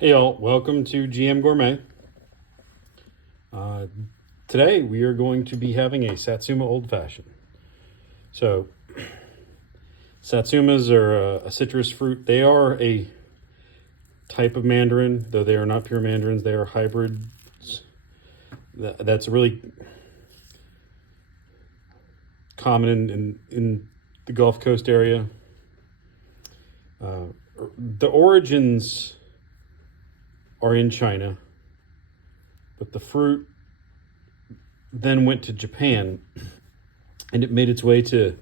Hey y'all, welcome to GM Gourmet. Today we are going to be having a Satsuma Old Fashioned. So, Satsumas are a citrus fruit. They are a type of mandarin, though they are not pure mandarins. They are hybrids. That's really common in the Gulf Coast area. The origins are in China, but the fruit then went to Japan, and it made its way to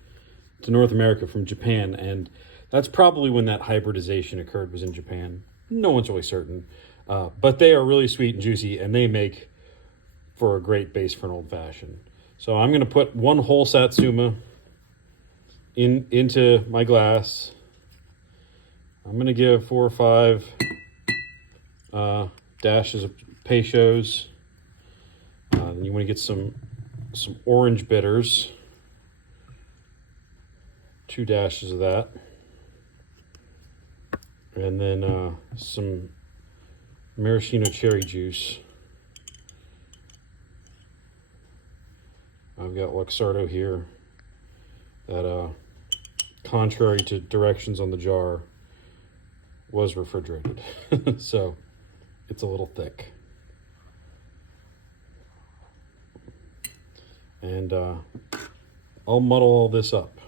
North America from Japan, and that's probably when that hybridization occurred, was in Japan. No one's really certain, but they are really sweet and juicy, and they make for a great base for an old fashioned. So I'm going to put one whole Satsuma into my glass. I'm going to give 4 or 5 dashes of Peychaud's. Then you want to get some orange bitters. 2 dashes of that. And then some maraschino cherry juice. I've got Luxardo here that, contrary to directions on the jar, was refrigerated. So it's a little thick. And I'll muddle all this up.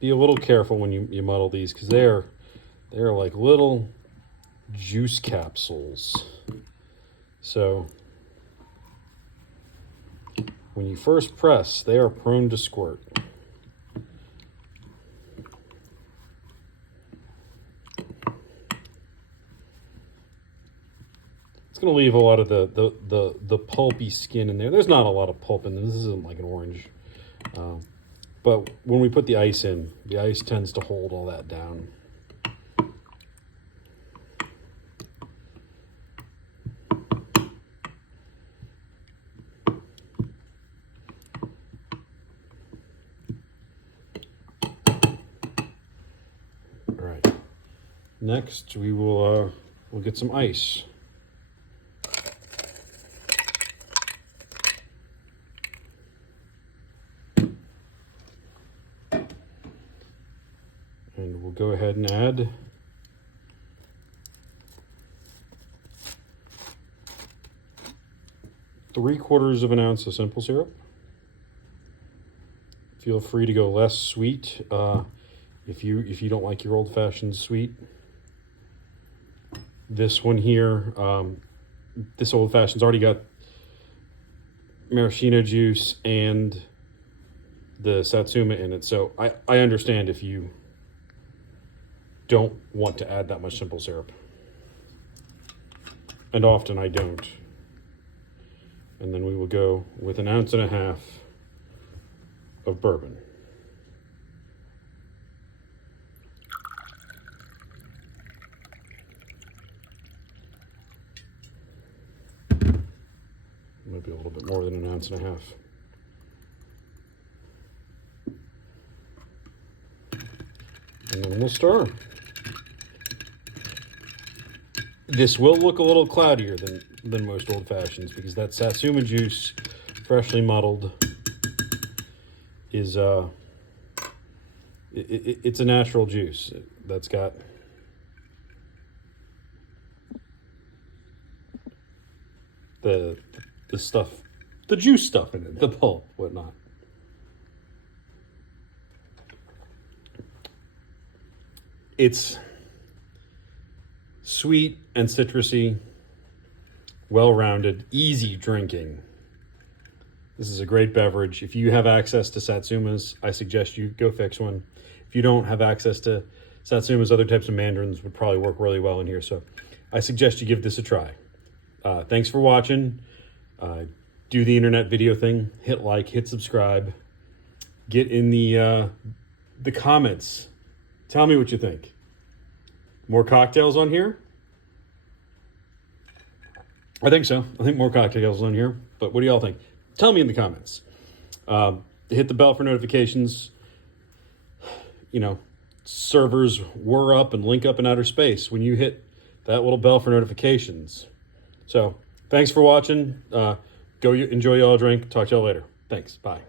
Be a little careful when you muddle these, because they're like little juice capsules. So when you first press, they are prone to squirt. It's going to leave a lot of the pulpy skin in there. There's not a lot of pulp in this. This isn't like an orange. But when we put the ice in, the ice tends to hold all that down. All right. Next, we'll get some ice. And we'll go ahead and add three-quarters of an ounce of simple syrup. Feel free to go less sweet if you don't like your old-fashioned sweet. This one here, this old-fashioned's already got maraschino juice and the satsuma in it, so I understand if you don't want to add that much simple syrup. And often I don't. And then we will go with 1.5 ounces of bourbon. Maybe a little bit more than 1.5 ounces. And then we'll stir. This will look a little cloudier than most old fashions, because that satsuma juice, freshly muddled, is it's a natural juice that's got the stuff, the juice stuff in it, the pulp, whatnot. It's sweet and citrusy, well-rounded, easy drinking. This is a great beverage. If you have access to satsumas, I suggest you go fix one. If you don't have access to satsumas, other types of mandarins would probably work really well in here. So I suggest you give this a try. Thanks for watching. Do the internet video thing. Hit like, hit subscribe. Get in the comments. Tell me what you think. More cocktails on here? I think so. I think more cocktails on here. But what do y'all think? Tell me in the comments. Hit the bell for notifications. You know, servers whir up and link up in outer space when you hit that little bell for notifications. So thanks for watching. Go enjoy y'all drink. Talk to y'all later. Thanks. Bye.